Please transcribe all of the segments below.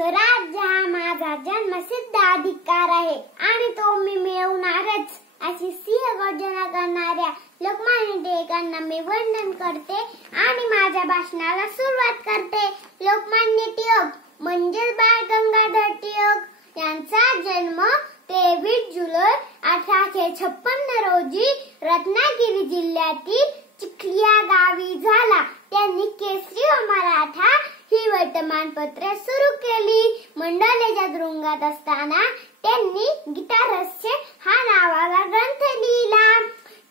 स्वराज्य हा माझा जन्मसिद्ध अधिकार आहे आणि तो मी मिळवणारच अशी सिंहगर्जना करणाऱ्या लोकमान्य टिळकांना मी वंदन करते आणि माझ्या भाषणाला सुरुवात करते। लोकमान्य टिळक म्हणजे बाळ गंगाधर टिळक यांचा जन्म 23 जुलै 1856 रोजी रत्नागिरी जिल्ह्यातील चिखली या गावी झाला। त्यांनी केसरी व मराठा ही वर्तमानपत्रे सुरू केली। मंडलेच्या तुरुंगात असताना त्यांनी गीतारहस्य हा नावाचा ग्रंथ लिहिला।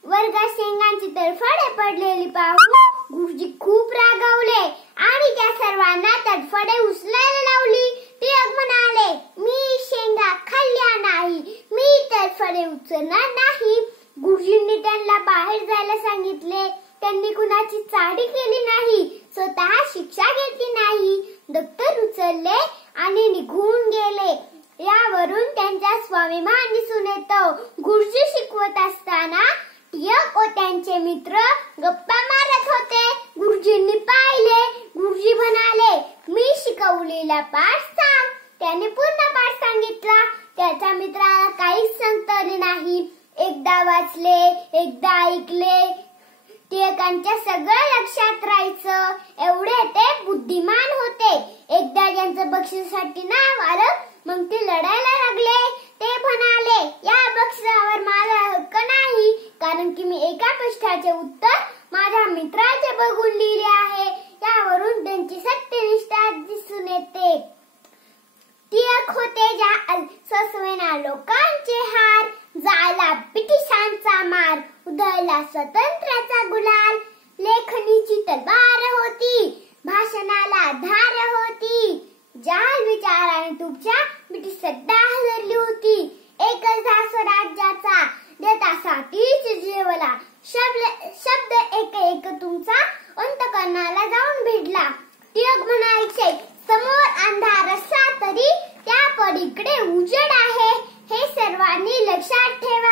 वर्गात शेंगांची तडफडे पडलेली पाहून गुरुजी खूप रागावले आणि त्या सर्वांना तडफडे उचलायला लावली। टिळक म्हणाले, मी शेंगा खाल्ल्या नाही, मी तडफडे उचलणार नाही। गुरुजींनी त्यांना बाहेर जायला सांगितले। त्यांनी कुणाची चाडी केली नाही, स्वतः शिक्षा घेतली नाही, दप्तर उचलले आणि निघून गेले। यावरून त्यांचा स्वाभिमान दिसून येतो। गुरुजी शिकवत असताना टिळक व त्यांचे मित्र गप्पा मारत होते। गुरुजींनी पाहिले। गुरुजी म्हणाले, मी शिकवलेला पाठ सांग। त्याने पूर्ण पाठ सांगितला। त्याच्या मित्राला काहीच सांगता आले नाही। एकदा वाचले, एकदा ऐकले, टिळकांच्या सगळं लक्षात राहायचं एवढे ते बुद्धिमान होते। एकदा त्यांचं बक्षिसासाठी नाव आलं, मग ते लढायला लागले। ते म्हणाले, या बक्षिसावर माझा हक्क नाही, कारण की मी एका प्रश्नाचे उत्तर माझ्या मित्राचे बघून लिहिले आहे। यावरून त्यांची सत्यनिष्ठा दिसून येते। टिळक होते ज्या ससवेना लोकांचे हार, जायला ब्रिटिशांचा मार, उधळला स्वातंत्र्याचा गुलाल। लेखनीची तलवार होती, भाषणाला धार होती, जाल विचाराने तुमच्या ब्रिटिश सत्ता हलवली होती। एकच धा स्वराज्याचा देतासाठीच जीवला, शब्द एक एक तुमचा अंतःकरणाला जाऊन भिडला। टिळक म्हणायचे, समोर अंधार असला तरी त्या पलीकडे उजेड आहे, हे सर्वांनी लक्षात ठेवा।